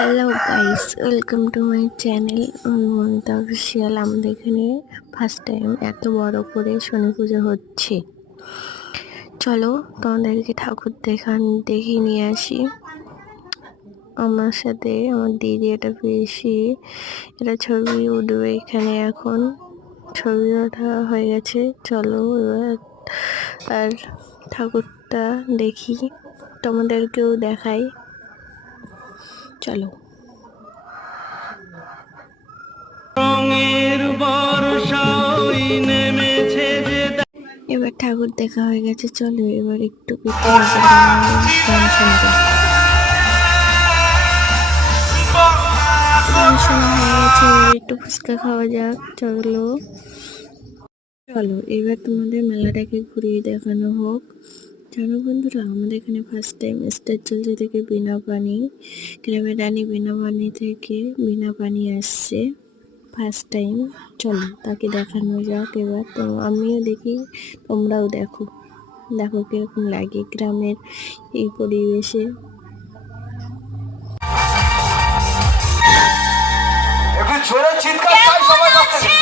Hello guys, welcome to my channel Mamata official. আমাদের এখানে first time এত বড় করে শনি পুজো হচ্ছে। চলো তোমাদেরকে ঠাকুর দেখিয়ে নিয়ে আসি। আমার সাথে আমার দিদি, এটা পিসি, এটা ছবি উঠবে এখানে। এখন ছবি ওঠা হয়ে গেছে। চলো এবার আর ঠাকুরটা দেখি, তোমাদেরকেও দেখাই। চলো। এবার ঠাকুর দেখা হয়ে গেছে, চলো এবার একটু ভিতরে গান শুনবো। গান শোনা হয়ে গেছে, এবার একটু ফুচকা খাওয়া যাক। চলো এবার তোমাদের মেলাটাকে ঘুরিয়ে দেখানো হোক। জানো বন্ধুরা, আমাদের এখানে ফার্স্ট টাইম স্টার জলসা থেকে বিনা পানি, গ্রামের রানী বিনা পানি থেকে বিনা পানি আসছে ফার্স্ট টাইম। চলো তাকে দেখানো যাক এবার। তো আমিও দেখি, তোমরাও দেখো কিরকম লাগে গ্রামের এই পরিবেশে। একটু জোরে চিৎকার চাই সবার কাছ থেকে।